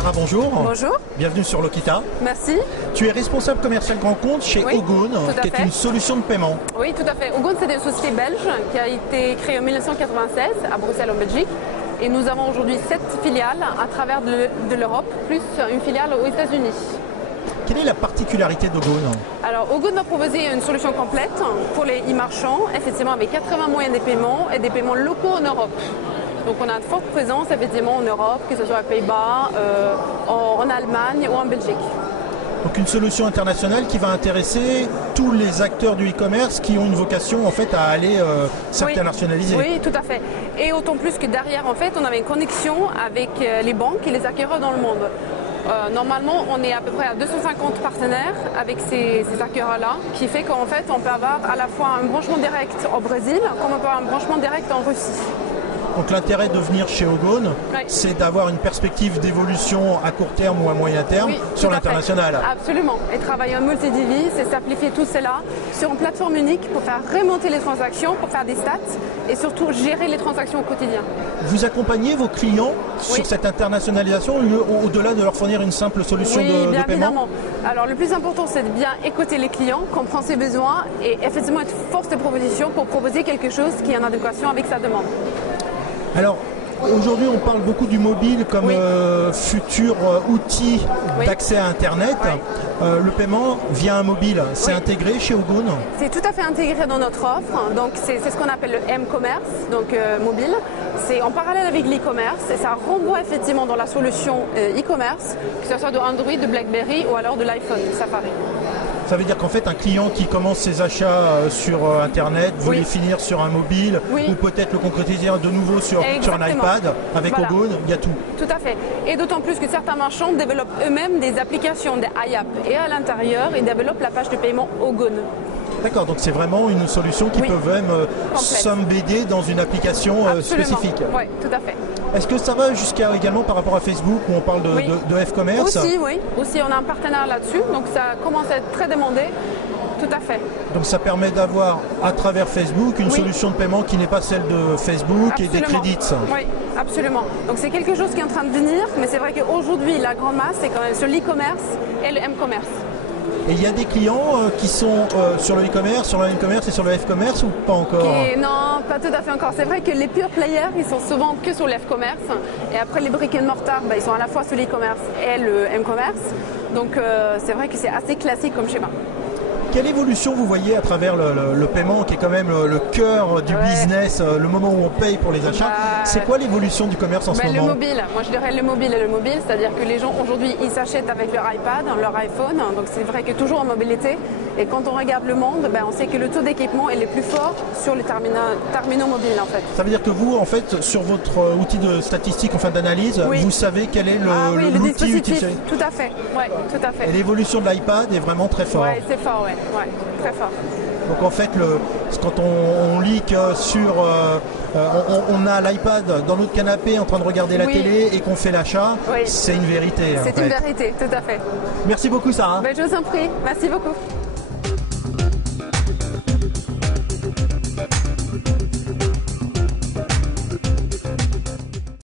Sarah, bonjour. Bonjour. Bienvenue sur Lokita. Merci. Tu es responsable commercial grand compte chez Ogone, qui est une solution de paiement. Oui, tout à fait. Ogone, c'est une société belge qui a été créée en 1996 à Bruxelles, en Belgique. Et nous avons aujourd'hui 7 filiales à travers de l'Europe, plus une filiale aux États-Unis. Quelle est la particularité d'Ogone? Alors, Ogone va proposer une solution complète pour les e-marchands, effectivement avec 80 moyens de paiement et des paiements locaux en Europe. Donc on a une forte présence effectivement en Europe, que ce soit aux Pays-Bas, en Allemagne ou en Belgique. Donc une solution internationale qui va intéresser tous les acteurs du e-commerce qui ont une vocation en fait à aller s'internationaliser. Oui, tout à fait. Et autant plus que derrière en fait on avait une connexion avec les banques et les acquéreurs dans le monde. Normalement, on est à peu près à 250 partenaires avec ces acquéreurs-là, qui fait qu'en fait, on peut avoir à la fois un branchement direct au Brésil, comme on peut avoir un branchement direct en Russie. Donc l'intérêt de venir chez Ogone, c'est d'avoir une perspective d'évolution à court terme ou à moyen terme sur l'international. Absolument. Et travailler en multidivise, c'est simplifier tout cela sur une plateforme unique pour faire remonter les transactions, pour faire des stats et surtout gérer les transactions au quotidien. Vous accompagnez vos clients sur cette internationalisation au-delà de leur fournir une simple solution de paiement? Évidemment. Alors le plus important, c'est de bien écouter les clients, comprendre ses besoins et effectivement être force de proposition pour proposer quelque chose qui est en adéquation avec sa demande. Alors, aujourd'hui, on parle beaucoup du mobile comme futur outil d'accès à Internet. Le paiement via un mobile, c'est intégré chez Ogone? C'est tout à fait intégré dans notre offre. Donc, c'est ce qu'on appelle le M-commerce, donc mobile. C'est en parallèle avec l'e-commerce et ça renvoie effectivement dans la solution e-commerce, que ce soit de Android, de BlackBerry ou alors de l'iPhone Safari. Ça veut dire qu'en fait, un client qui commence ses achats sur Internet veut les finir sur un mobile ou peut-être le concrétiser de nouveau sur un iPad. Avec Ogone, il y a tout. Tout à fait. Et d'autant plus que certains marchands développent eux-mêmes des applications, des iApp. Et à l'intérieur, ils développent la page de paiement Ogone. D'accord, donc c'est vraiment une solution qui peut même s'embêder dans une application spécifique. Oui, tout à fait. Est-ce que ça va jusqu'à également par rapport à Facebook où on parle de F-commerce? Aussi, oui. Aussi, on a un partenaire là-dessus, donc ça commence à être très demandé. Tout à fait. Donc ça permet d'avoir à travers Facebook une solution de paiement qui n'est pas celle de Facebook et des crédits. Oui, absolument. Donc c'est quelque chose qui est en train de venir, mais c'est vrai qu'aujourd'hui la grande masse c'est quand même sur l'e-commerce et le M-commerce. Et il y a des clients qui sont sur le e-commerce, sur le M-commerce et sur le F-commerce ou pas encore? Non, pas tout à fait encore. C'est vrai que les pure players, ils sont souvent que sur le F-commerce. Et après, les brick and mortar, ils sont à la fois sur l'e-commerce et le M-commerce. Donc c'est vrai que c'est assez classique comme schéma. Quelle évolution vous voyez à travers le paiement qui est quand même le cœur du business, le moment où on paye pour les achats? C'est quoi l'évolution du commerce en ce moment? Le mobile, moi je dirais le mobile, c'est-à-dire que les gens aujourd'hui ils s'achètent avec leur iPad, leur iPhone, donc c'est vrai que toujours en mobilité. Et quand on regarde le monde, on sait que le taux d'équipement est le plus fort sur les terminaux mobiles en fait. Ça veut dire que vous, en fait, sur votre outil de statistique, enfin d'analyse, vous savez quel est l'outil utilisé? Tout à fait, tout à fait. Et l'évolution de l'iPad est vraiment très forte. Oui, c'est fort, très fort. Donc en fait, quand on lit que on a l'iPad dans notre canapé en train de regarder la télé et qu'on fait l'achat, c'est une vérité. C'est une vérité, tout à fait. Merci beaucoup Sarah. Je vous en prie, merci beaucoup.